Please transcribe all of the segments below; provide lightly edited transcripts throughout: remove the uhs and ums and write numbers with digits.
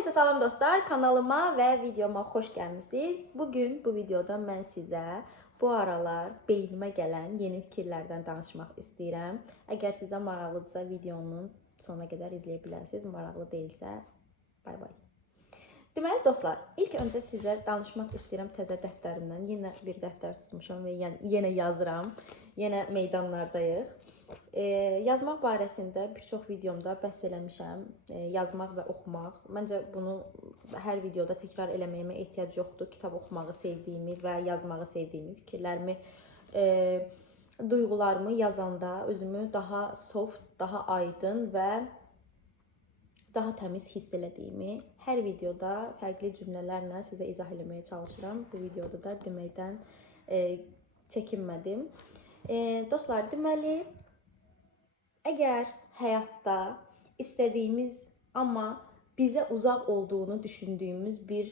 Herkese salam dostlar, kanalıma ve videoma hoş gelmişsiniz. Bugün bu videoda mən sizə bu aralar beynimə gələn yeni fikirlərdən danışmaq istəyirəm. Əgər sizə maraqlıdırsa videonun sonuna qədər izləyə bilərsiniz. Maraqlı deyilsə, bay bay. Deməli dostlar, ilk öncə sizə danışmaq istəyirəm təzə dəftərimdən. Yenə bir dəftər tutmuşam və yenə yazıram. Yenə meydanlardayıq. Yazmaq barəsində bir çox videomda bəhs eləmişəm. Yazmaq və oxumaq. Məncə bunu hər videoda təkrar eləməyimə ehtiyac yoxdur. Kitab oxumağı sevdiyimi və yazmağı sevdiyimi, fikirlərimi, duyğularımı yazanda özümü daha soft, daha aydın və daha təmiz hiss elədiyimi hər videoda fərqli cümlələrlə sizə izah eləməyə çalışıram. Bu videoda da deməkdən çəkinmədim. Dostlar, deməli, əgər həyatda istədiyimiz, amma bizə uzaq olduğunu düşündüyümüz bir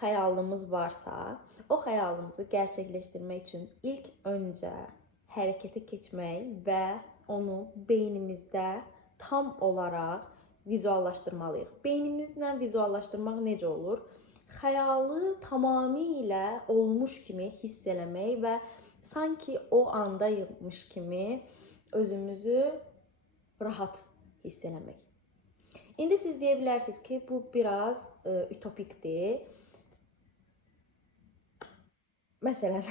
xəyalımız varsa, o xəyalımızı gerçəkləşdirmək üçün ilk öncə hərəkətə keçmək və onu beynimizdə tam olaraq vizuallaşdırmalıyıq. Beynimizlə vizuallaşdırmaq necə olur? Xəyalı tamamilə olmuş kimi hiss eləmək və sanki o andaymış kimi özümüzü rahat hiss eləmək. İndi siz deyə bilərsiniz ki, bu biraz ütopikdir. Məsələn,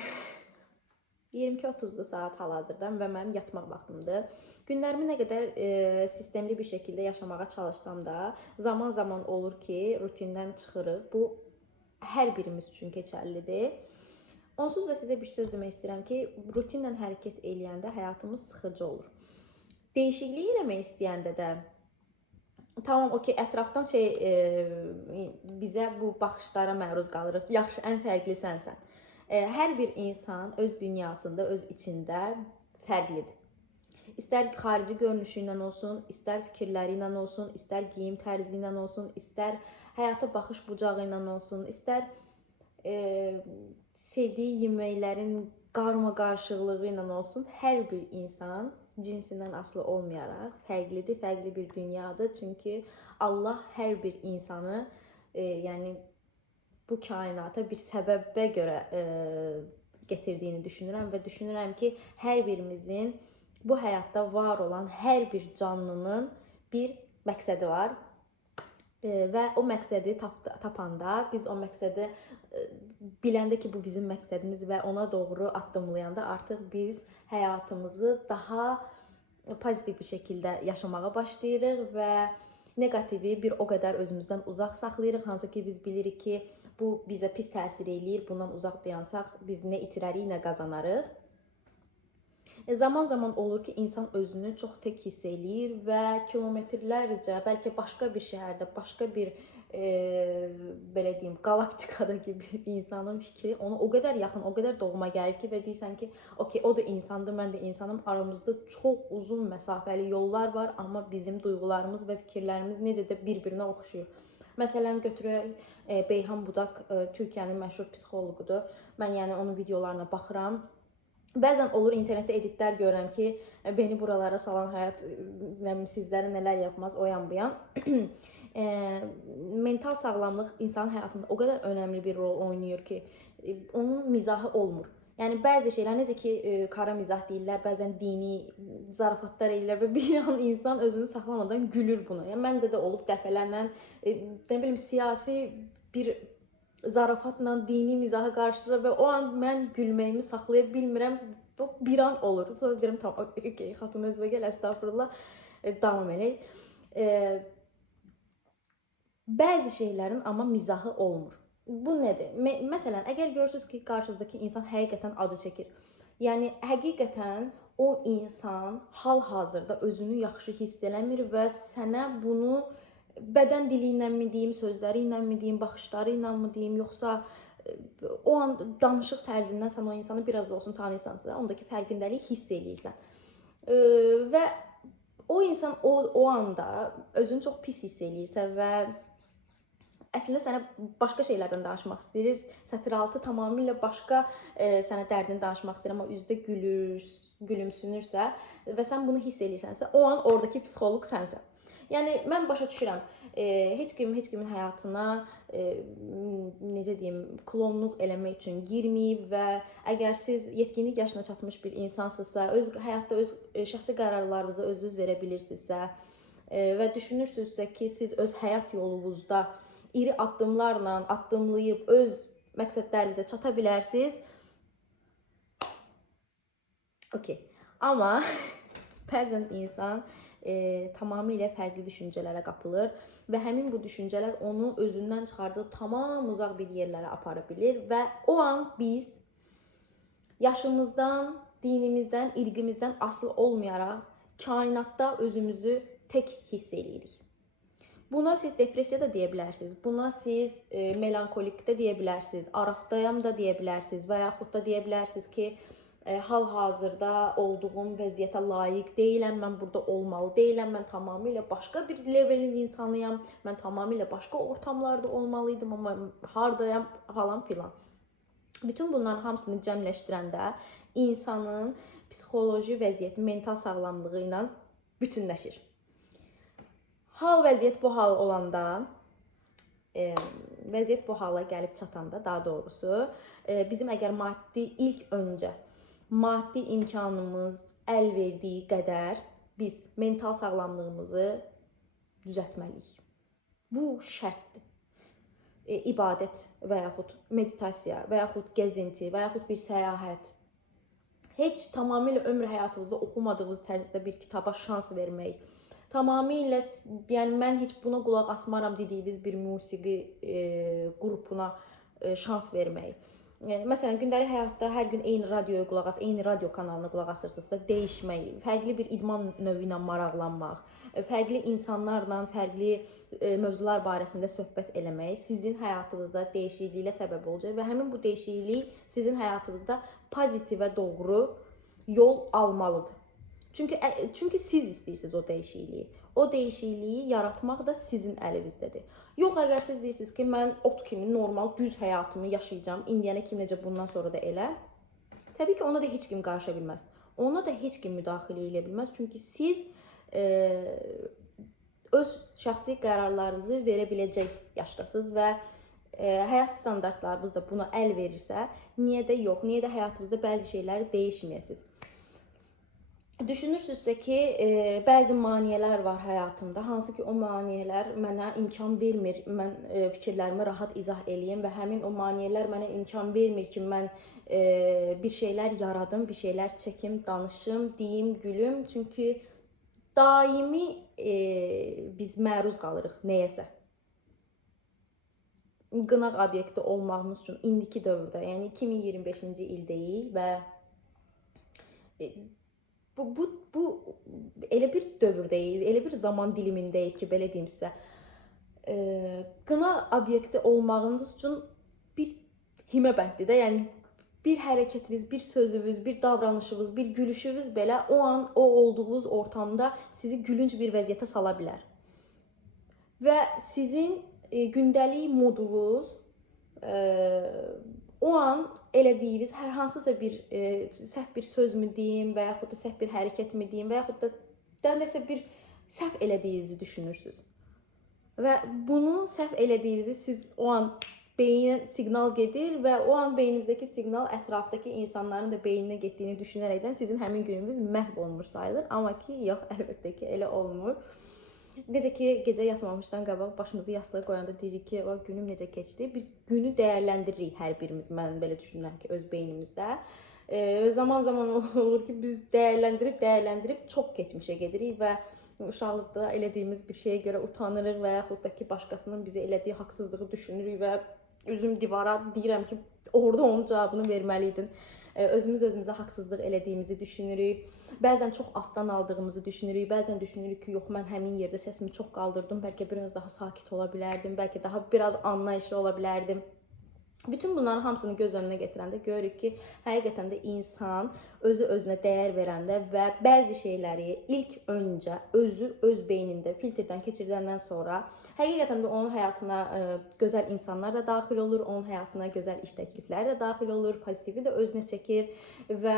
22:30-lu saat hal-hazırda və mənim yatmaq vaxtımdır. Günlərimi nə qədər sistemli bir şəkildə yaşamağa çalışsam da, zaman-zaman olur ki, rutindən çıxırıq. Bu, hər birimiz üçün keçərlidir. Onsuz da sizə bir söz demək istəyirəm ki, rutinlə hərəkət eləyəndə həyatımız sıxıcı olur. Dəyişiklik eləmək istəyəndə də, tamam, okey, ətrafdan bizə bu baxışlara məruz qalırıq. Yaxşı, ən fərqli sənsən. Hər bir insan öz dünyasında, öz içində fərqlidir. İstər xarici görünüşü ilə olsun, istər fikirləri ilə olsun, istər geyim tərzi ilə olsun, istər həyata baxış bucağı ilə olsun, istər sevdiyi yeməklərin qarma-qarışıqlığı ilə olsun, hər bir insan cinsindən asılı olmayaraq fərqlidir, fərqli bir dünyadır. Çünki Allah hər bir insanı, yəni bu kainata bir səbəbə görə gətirdiyini düşünürəm və düşünürəm ki, hər birimizin bu həyatda var olan hər bir canlının bir məqsədi var və o məqsədi tapanda, biz o məqsədi biləndə ki, bu bizim məqsədimiz və ona doğru addımlayanda artıq biz həyatımızı daha pozitiv bir şəkildə yaşamağa başlayırıq və negativi bir o qədər özümüzdən uzaq saxlayırıq, hansı ki, biz bilirik ki, bu bizə pis təsir eləyir, bundan uzaq dayansaq biz nə itirərik, nə qazanarıq. Zaman-zaman olur ki, insan özünü çox tək hiss eləyir və kilometrlərcə, bəlkə başqa bir şəhərdə, başqa bir belə deyim, galaktikadakı bir insanın fikri ona o qədər yaxın, o qədər doğma gəlir ki və deyirsən ki, okey, o da insandır, mən də insanım, aramızda çox uzun məsafəli yollar var, amma bizim duyğularımız və fikirlərimiz necə də bir-birinə oxşuyur. Məsələn, götürək Beyhan Budaq, Türkiyənin məşhur psixoloqudur. Mən yəni onun videolarına baxıram. Bəzən olur internetdə editlər görürəm ki, beni buralara salan həyat sizlərə nələr yapmaz, o yan bu yan. Mental sağlamlıq insanın həyatında o qədər önəmli bir rol oynayır ki, onun mizahı olmur. Yəni bəzi şeylər, necə ki, kara mizah deyirlər, bəzən dini zarafatlar edirlər və bir an insan özünü saxlamadan gülür buna. Yəni məndə də olub dəfələrlə, nə bilim, siyasi bir zarafatla dini mizahı qarşılayır və o an mən gülməyimi saxlaya bilmirəm. Bu bir an olur. Sonra deyirəm, tamam, okey, xatun özünə gəl, əstəğfurullah, davam eləyək. Bəzi şeylərin amma mizahı olmur. Bu nədir? Məsələn, əgər görürsünüz ki, qarşınızdakı insan həqiqətən acı çəkir. Yəni, həqiqətən o insan hal-hazırda özünü yaxşı hiss eləmir və sənə bunu bədən dili ilə mi deyim, sözləri ilə mi deyim, baxışları ilə mi deyim, yoxsa o an danışıq tərzindən sən o insanı biraz da olsun tanıyırsansa, ondakı fərqindəliyi hiss eləyirsən. Və o insan o anda özünü çox pis hiss eləyirsə və əslində sənə başqa şeylərdən danışmaq istəyir, sətiraltı tamamilə başqa sənə dərdini danışmaq istəyir, amma üzdə gülümsünürsə və sən bunu hiss eləyirsənsə, o an oradakı psixoloq sənsən. Yəni mən başa düşürəm. Heç kimin həyatına necə deyim, klonluq eləmək üçün girməyib və əgər siz yetkinlik yaşına çatmış bir insansınızsa, öz həyatda öz şəxsi qərarlarınızı özünüz verə bilirsinizsə və düşünürsünüzsə ki, siz öz həyat yolunuzda iri addımlarla addımlayıb öz məqsədlərinizə çata bilərsiniz. Okay. Amma bəzən insan tamamilə fərqli düşüncələrə qapılır və həmin bu düşüncələr onu özündən çıxardıb tamam uzaq bir yerlərə apara bilir və o an biz yaşımızdan, dinimizdən, irqimizdən asılı olmayaraq kainatda özümüzü tək hiss edirik. Buna siz depressiya da deyə bilərsiniz, buna siz melankolik də deyə bilərsiniz, arafdayam da deyə bilərsiniz və yaxud da deyə bilərsiniz ki, hal-hazırda olduğum vəziyyətə layiq deyiləm, mən burada olmalı deyiləm, mən tamamilə başqa bir levelin insanıyam, mən tamamilə başqa ortamlarda olmalıydım, amma hardayam falan filan. Bütün bunların hamısını cəmləşdirəndə insanın psixoloji vəziyyəti, mental sağlamlığı ilə bütünləşir. Hal vəziyyət bu hal olanda, vəziyyət bu hala gəlib çatanda, daha doğrusu, bizim əgər ilk öncə maddi imkanımız əl verdiyi qədər biz mental sağlamlığımızı düzəltməliyik. Bu şərtdir. İbadət və yaxud meditasiya və yaxud gəzinti və yaxud bir səyahət. Heç tamamilə ömrü həyatımızda oxumadığımız tərzdə bir kitaba şans vermək. Tamamilə, yəni mən heç buna qulaq asmaram dediyiniz bir musiqi qrupuna şans vermək. Məsələn, gündəlik həyatda hər gün eyni radioya qulaq as, eyni radio kanalına qulaq asırsınızsa dəyişmək, fərqli bir idman növü ilə maraqlanmaq, fərqli insanlarla fərqli mövzular barəsində söhbət eləmək sizin həyatınızda dəyişikliyə səbəb olacaq və həmin bu dəyişiklik sizin həyatınızda pozitivə doğru yol almalıdır. Çünki siz istəyirsiniz o dəyişikliyi. O dəyişikliyi yaratmaq da sizin əlinizdədir. Yox, əgər siz deyirsiniz ki, mən ot kimi normal, düz həyatımı yaşayacağım, indiyənə kimi necə bundan sonra da elə, təbii ki, ona da heç kim qarışa bilməz. Ona da heç kim müdaxilə edə bilməz. Çünki siz öz şəxsi qərarlarınızı verə biləcək yaşdasınız və həyat standartlarınız da buna əl verirsə, niyə də yox, niyə də həyatınızda bəzi şeyləri dəyişməyəsiniz? Düşünürsünüzsə ki, bəzi maneələr var həyatımda, hansı ki o maneələr mənə imkan vermir, mən fikirlərimi rahat izah eləyim və həmin o maneələr mənə imkan vermir ki, mən bir şeylər yaradım, bir şeylər çəkim, danışım, deyim, gülüm. Çünki daimi biz məruz qalırıq nəyəsə. Qınaq obyekti olmağımız üçün indiki dövrdə, yəni 2025-ci ildəyik və bu elə bir dövrdəyik, elə bir zaman dilimindəyik ki, belə deyim sizə. Qınaq obyekti olmağınız üçün bir himəbənddir də, yəni bir hərəkətiniz, bir sözünüz, bir davranışınız, bir gülüşünüz belə o an o olduğunuz ortamda sizi gülünc bir vəziyyətə sala bilər. Və sizin gündəlik modunuz o an elədiyiniz hər hansısa bir səhv bir sözmü deyim və yaxud da səhv bir hərəkətmi deyim və yaxud da nəsə bir səhv elədiyinizi düşünürsünüz. Və bunu səhv elədiyinizi siz o an beyninə siqnal gedir və o an beyninizdəki siqnal ətrafdakı insanların da beyninə getdiyini düşünərəkdən sizin həmin gününüz məhv olmuş sayılır. Amma ki, yox, əlbəttə ki, elə olmur. Necə ki, gecə yatmamışdan qabaq başımızı yastığa qoyanda deyirik ki, günüm necə keçdi? Bir günü dəyərləndiririk hər birimiz, mən belə düşünürəm ki, öz beynimizdə. Zaman olur ki, biz dəyərləndirib çox keçmişə gedirik və uşaqlıqda elədiyimiz bir şeyə görə utanırıq və yaxud da ki, başqasının bizə elədiyi haqsızlığı düşünürük və üzüm divara deyirəm ki, orada onun cavabını verməliydin. Özümüzə haqsızlıq elədiyimizi düşünürük. Bəzən çox altdan aldığımızı düşünürük. Bəzən düşünürük ki, yox, mən həmin yerdə səsimi çox qaldırdım. Bəlkə biraz daha sakit ola bilərdim. Bəlkə daha biraz anlayışlı ola bilərdim. Bütün bunların hamısını göz önünə gətirəndə görürük ki, həqiqətən də insan özünə dəyər verəndə və bəzi şeyləri ilk öncə öz beynində filtrdən keçirdəndən sonra həqiqətən də onun həyatına gözəl insanlar da daxil olur, onun həyatına gözəl iş təklifləri də daxil olur, pozitivi də özünə çəkir və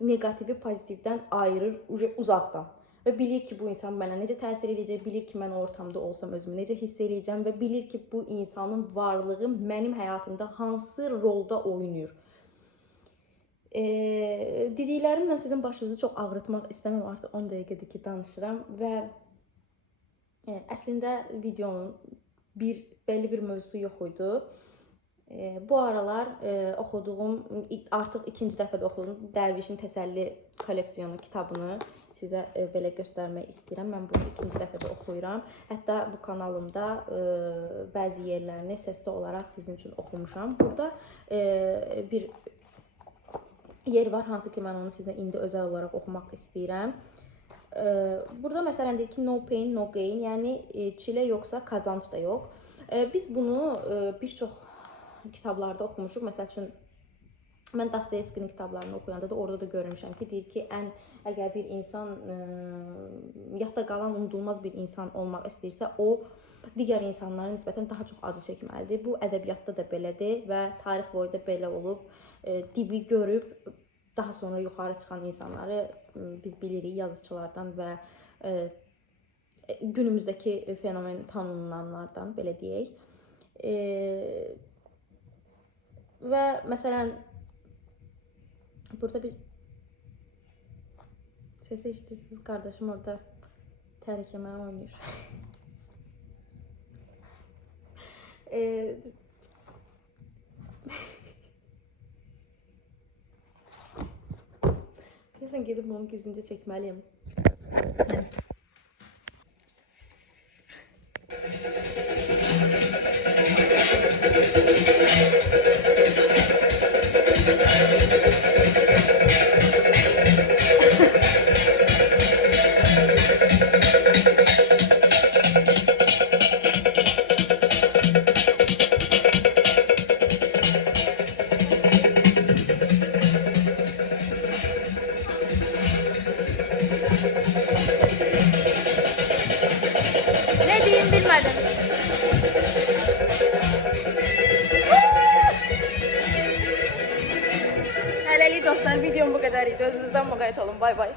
negativi pozitivdən ayırır uzaqdan. və bilir ki, bu insan mənə necə təsir edəcək, bilir ki, mən o ortamda olsam özümü necə hiss edəcəm və bilir ki, bu insanın varlığı mənim həyatımda hansı rolda oynayır. Dediklərimlə sizin başınızı çox ağrıtmaq istəmirəm, artıq 10 dəqiqədir ki, danışıram və əslində videonun belli bir mövzusu yox idi. Bu aralar oxuduğum, artıq ikinci dəfə də oxuduğum Dərvişin Təsəlli kolleksiyonu kitabını sizə belə göstərmək istəyirəm. Mən bunu ikinci dəfə də oxuyuram. Hətta bu kanalımda bəzi yerlərini səsli olaraq sizin üçün oxumuşam. Burada bir yer var, hansı ki, mən onu sizə indi özəl olaraq oxumaq istəyirəm. Burada məsələn deyir ki, no pain, no gain, yəni çilə yoxsa qazanc da yox. Biz bunu bir çox kitablarda oxumuşuq. Məsəl üçün, mən Dostoyevskinin kitablarını oxuyanda da orada da görmüşəm ki, deyir ki, əgər bir insan yadda qalan, unudulmaz bir insan olmaq istəyirsə, o digər insanlara nisbətən daha çox acı çəkməlidir. Bu ədəbiyyatda da belədir və tarix boyu da belə olub. Dibi görüb daha sonra yuxarı çıxan insanları biz bilirik yazıçılardan və günümüzdəki fenomen tanınanlardan, belə deyək. Və məsələn, burada bir səsi eşitirsiniz, qardaşım orada tərəkəməni oynayır. Deyəsən gedib bunu gizlincə çəkməliyim. Ne diyeyim bilmedim. Hələlik dostlar, videom bu qədər idi. Özünüzdən müğayət olun. Bay bay.